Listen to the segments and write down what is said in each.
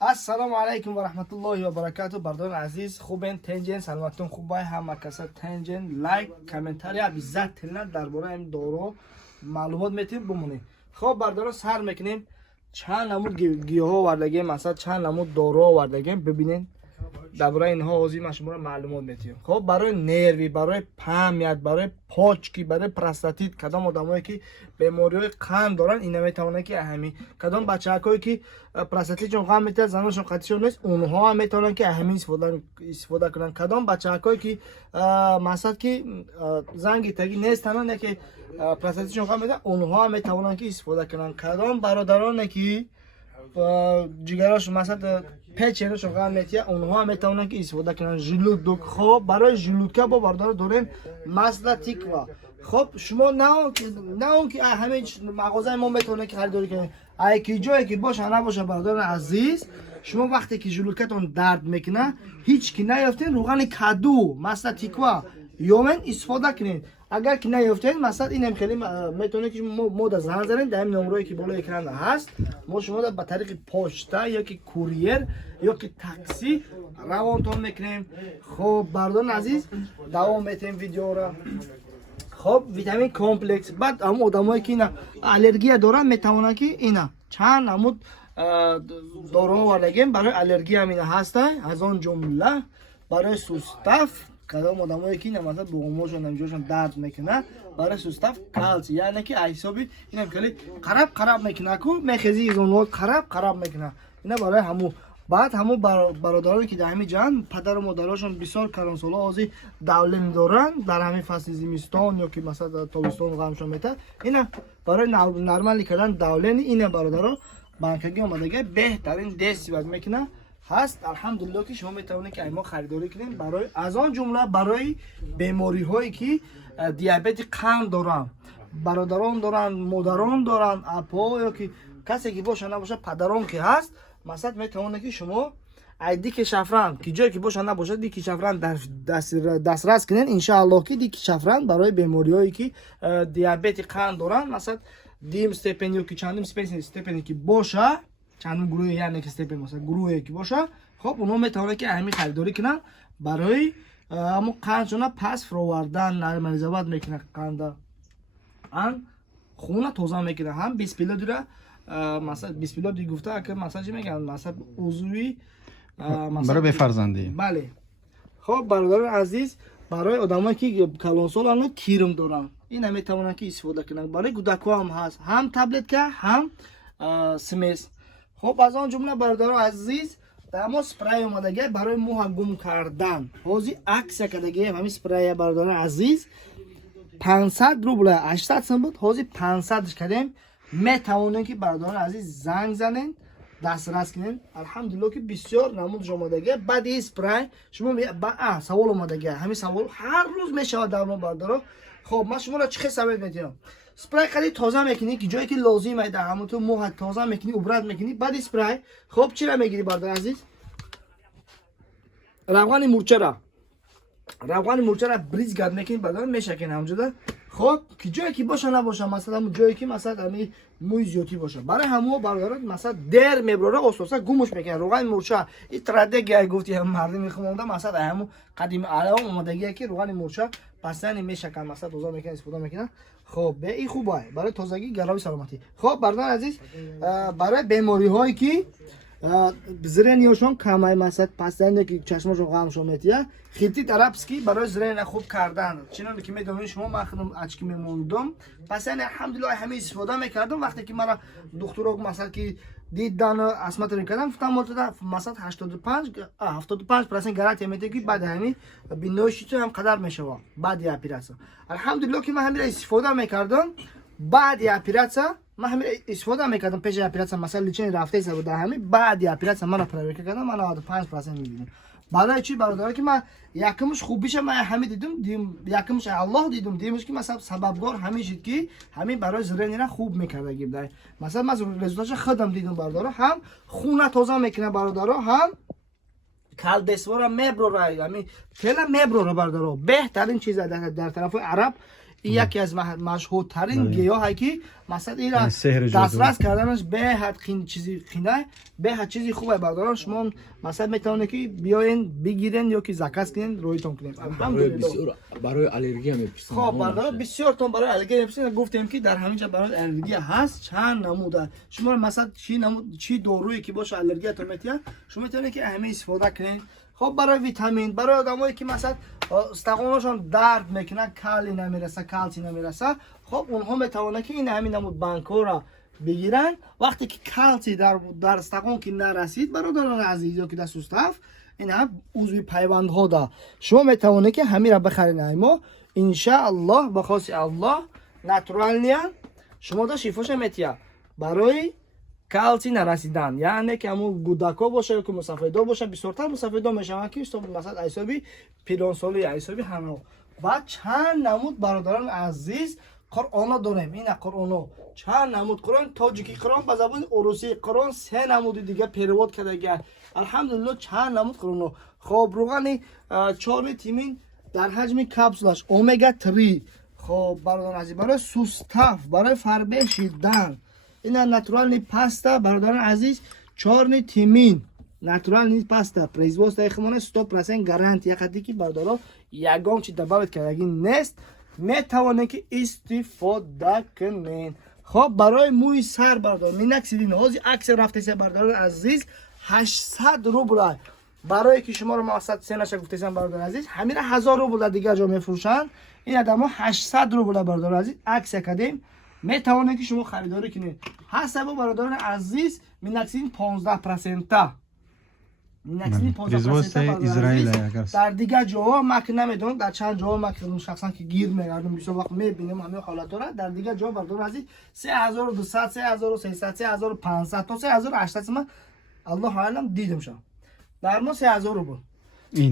السلام علیکم و رحمت الله و برکاته. برداران عزیز خوبین؟ تنجن سلامتون خوبه؟ همه کسا تنجن لایک کامنتاری عزت تلنا درباره این دارو معلومات میتیم بمونیم. خب برداران سر میکنیم چند نمود گیاه آوردگیم، مثلا چند نمود دارو آوردگیم. ببینین درباره اینها از ما شما معلومات میتیم. خب برای نروی، برای پهمیت، برای پاچکی، برای پروستات، کدام آدمایی که بیماری قند دارن اینا میتونن که اهمی، کدام بچه‌هایی که پروستاتشون قند میته زناشون قطعشون نیست اونها هم میتونن که اهمی استفاده کنن. کدام بچه‌هایی که مثلا که زنگی تگی نیستن نه که پروستاتشون قند میته اونها هم میتونن که استفاده کنن. کدام برادران که جگرش مثلا پیچشون قند میته اونها هم میتونن که استفاده کنن. ژلودک، خب برای ژلودکا با بردار داریم مثلا تیکوا. خب شما نه اون که همه مغازه ما میتونه که خریداری کنید، اگه کی جایی که باشه نباشه بردار عزیز، شما وقتی که ژلودکتون درد میکنه هیچ کی نیافتین روغن کدو مثلا تیکوا یومن استفاده کنید. اگر که نیافتین مثلا اینم خیلی میتونه که ما در زنگ زنید در این نمره‌ای که بالا اکران هست ما شما به طریق پشته یا که کوریر یا که تاکسی روانتون میکنیم. خب بردار عزیز دوام میتیم ویدیو را. خب ویتامین کمپلکس بعد هم آدمایی که اینا الرژی دارن میتونن که اینا چند نمود دارو آوردگیم برای الرژی هم اینا هستن. از آن جمله برای سوستاف، کدام آدمایی که اینا مثلا بومشون نمیجوشون درد میکنه برای سوستاف کالسی، یعنی که حسابی اینا خیلی خراب میکنه کو میخزی از اون خراب میکنه اینا برای همو. بعد همو برادرانی که در همین جان پدر و مادرشون بسیار کرانسالا ازی دولن دارن در همین فصل زمستان یا که مثلا تابستان غمشون میته اینا برای نرمالی کردن دولن اینا برادرها بانکگی اومدگی بهترین دست بعد میکنه هست. الحمدلله که شما میتونید که ما خریداری کنیم برای از آن جمله برای بیماری هایی که دیابت قند دارن، برادران دارن، مادران دارن، اپا یا که کسی که باشه نباشه پدران که هست مثلا میتونه که شما دیک شفران که جایی که باشه نباشه دیک شفران در دسترس کنین ان شاء الله که دیک شفران برای بیماریایی که دیابت قند دارن مثلا دیم استپن یا که چندم استپن که باشه چندم گروه یعنی که استپن مثلا گروهی که باشه خب اونها میتونه که همین خریداری کنن برای همون قندشون پس فروردن نرمالیزه میکنه قند ان خون توزان میکنه هم بیسپیلا داره مثلا بیسپیلا دی گفته که مثلا چی میگن مثلا عضوی برای بفرزندی. بله. خب برادر عزیز برای آدمایی که کلانسول آنو کیرم دارن این میتونن که استفاده کنن. برای کودک‌ها هم هست هم تبلت که هم سمس. خب از آن جمله برادر عزیز دما اسپری اومدگی برای موها گم کردن حاضی عکس کردگی همین اسپری برادر عزیز 500 روبل 800 سم بود حاضی 500 کردیم. میتونن که برادران عزیز زنگ زنین دسترس کنین. الحمدلله که بسیار نمود جامدگی بعد این اسپری شما سوال اومدگی همین سوال هر روز میشه در برادران. خب من شما را چه ثابت میتونم اسپری خیلی تازه میکنی که جایی که لازمه در همون تو موها تازه میکنی ابرد میکنی بعد اسپری. خب چی را میگیری برادر عزیز؟ روغن مرچ را بریز گرد میکنی برادران میشکنی همونجا. خب که جایی که باشه نباشه مثلا جایی که مثلا همین موی زیادی باشه برای همو برادران مثلا در میبره اساسا گمش میکنه روغن مرچ این ترادگی گفتی هم مردم میخوندم مثلا همو قدیم علام اومدگی که روغن مرچ پسانی میشکن مثلا توزا میکنه استفاده میکنه. خب به این خوبه برای تازگی گرایی سلامتی. خب برادران عزیز برای بیماری هایی که زرنیشون کمای مثلا پسند که چشمشون غمشون میتیه خیلی تراپسکی برای زرن خوب کردن چنانه که میدونید شما من خودم اچکی میموندم پسند الحمدلله همه استفاده میکردم. وقتی که مرا دکترها مثلا که دیدن اسمت میکردن گفتم مثلا 75% گارانتی میده که بعد همین بینوشیت هم قدر میشه بعد یا اپراسیون. الحمدلله که من همین استفاده میکردم بعد یا اپراسیون من همین استفاده میکردم پیش اپراسیون مثلا لیچن رفته سر بود همین بعد یا اپراسیون من پرایوت کردم من 95% میبینم. برای چی برادر که من یکمش خوب بشه من همین دیدم یکمش الله دیدمش که مثلا سببگار همین شد که همین برای زرنی خوب میکرده گیبدای مثلا من رزولتش خودم دیدم برادر هم خونه تازه میکنه برادر هم کالدسورا میبره همین فعلا میبره برادر بهترین چیز در طرف عرب این یکی از مشهورترین گیاهی که مثلا این سحر جادو. دسترس کردنش به حد چیزی خینه به حد چیزی خوبه برادران. شما مثلا میتونید که بیاین بگیرین یا که زکات کنین رویتون کنین. بسیار برای الرژی هم میپرسن. خب برادران بسیار تون برای الرژی میپرسن. گفتیم که در همین جا برای الرژی هست چند نموده. شما مثلا چی دارویی که باشه الرژیتون میتونه شما میتونید که همه استفاده کنین. خب برای ویتامین برای آدمایی که مثلا استخوانشون درد میکنه کالی نمیرسه کالسی نمیرسه خب اونها میتونن که این همین نمود بانکو را بگیرن. وقتی که کالسی در استخوان که نرسید برادران عزیز یا که در سوستاف این هم عضوی پیوند ها دا شما میتونید که همین را بخرین. اما ان شاء الله بخواست الله ناتورال نیان شما دا شفاش میتیا برای کالسی نرسیدن یعنی که همون گوداکا باشه که مسافردا باشه بسیارتر مسافردا میشن که مثلا حسابی پیرانسالی حسابی همه بعد چند نمود برادران عزیز قرآن داریم. این قرآن چند نمود قرآن تاجیکی قرآن به زبان روسی قرآن سه نمود دیگه پیرواد کرده الحمدلله چند نمود قرآن. خب روغن 4 تیمین در حجم کپسولش اومگا 3 خب برادران عزیز برای سوستاف برای فربه شیدن این ناتورال نی پاستا برادران عزیز 4 تیمین ناتورال نی پاستا پریزوست ایخمون 100% گارانتی یکی که برادران یگان چی دباوت کردگی نیست میتوانه که استفاده کنین. خب برای موی سر برادران مینکسیدین هازی عکس رفته سه برادران عزیز 800 روبل برای که شما رو مقصد سه نشه گفتیسن برادران عزیز همین 1000 روبل دیگه جا میفروشن. این آدما 800 روبل برادران عزیز عکس کردیم میتوانه که شما خریداری کنید. حسب برادران عزیز مینکسین 15% مینکسین 15% اسرائیل در دیگه جاها مک نمیدونم در چند جاها مک شخصا که گیر میگردم بیشتر وقت میبینیم همه حالات را در دیگه جاها برادران عزیز 3200 3300 3500 تا 3800 من الله اعلم دیدم شم در ما 3000 رو بود.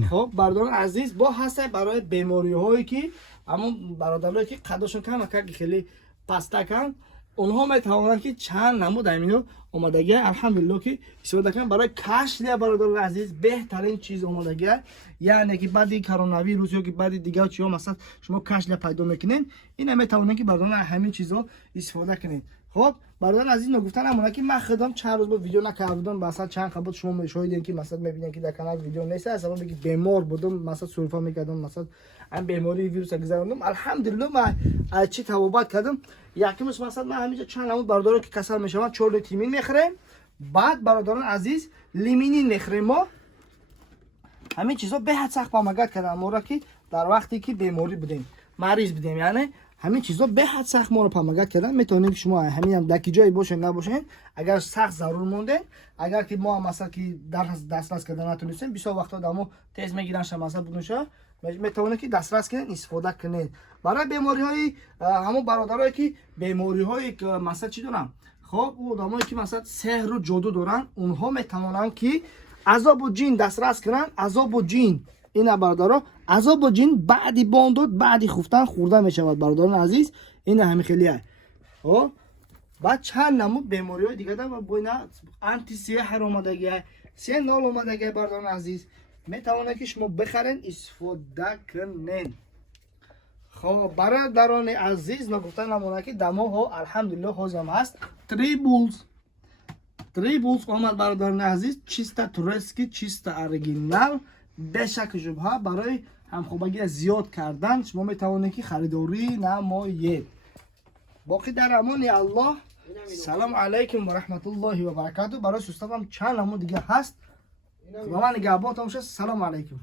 خب برادران عزیز با حسب برای بیماری هایی که همون برادرایی که قدشون کم که خیلی پاستا کن اونها میتوانند که چند نمود امینو اومدگی الحمدلله که استفاده کنن برای کشل برادران عزیز بهترین چیز اومدگی یعنی که بعد کرونا ویروس یا که بعد دیگه چیزا مثلا شما کشل پیدا میکنین این میتوانند که برادران همین چیزا استفاده کنین. خب برادران عزیز نگفتن همونا که من خدام چند روز با ویدیو نکردم مثلا چند خبر شما مشاهدین که مثلا میبینین که در کانال ویدیو نیست اصلا میگی بیمار بودم مثلا سرفه میکردم مثلا این بیماری ویروس گذروندم الحمدلله من چی توبات کردم یکیمش مثلا من همینجا چند نمود برادران که کسل میشوند 4 تیمین میخریم بعد برادران عزیز لیمینین میخریم ما همین چیزا به حد سخت پامگت کردم ما را که در وقتی که بیماری بودیم مریض بودیم یعنی همین چیزا به حد سخت ما رو پامگت کردن. میتونید شما همین هم دکی جایی باشین نباشین اگر سخت ضرور مونده اگر که ما مثلا که در دسترس کردن نتونستیم بسیار وقتا دمو تیز میگیرن شما مثلا بودنشا میتونه که دسترس کنین استفاده کنید برای بیماری های همون برادرایی که بیماری های که مثلا چی دارن خب او آدمایی که مثلا سحر و جادو دارن اونها میتونن که عذاب و جین دسترس کنن. عذاب و جین این برادرها عذاب و جین بعدی باندود بعدی خفتن خورده میشود برادران عزیز این همین خیلیه. خب بعد چند نمود بیماری های دیگه دارن و بوینا انتی سحر اومدگی سه نال اومدگی برادران عزیز میتونه که شما بخرین استفاده کنین. خب برادران عزیز نگفتن نمونه که دما ها الحمدلله هضم هست. تریبولز آمد برادران عزیز چیستا تورسکی چیستا اورگینال بشک شبها برای همخوابگی زیاد کردن شما میتوانید که خریداری نمایید. باقی در امان الله. سلام علیکم و رحمت الله و برکاته. برای سوستم چند نمود دیگه هست و من نگهبانتون باشه. سلام علیکم.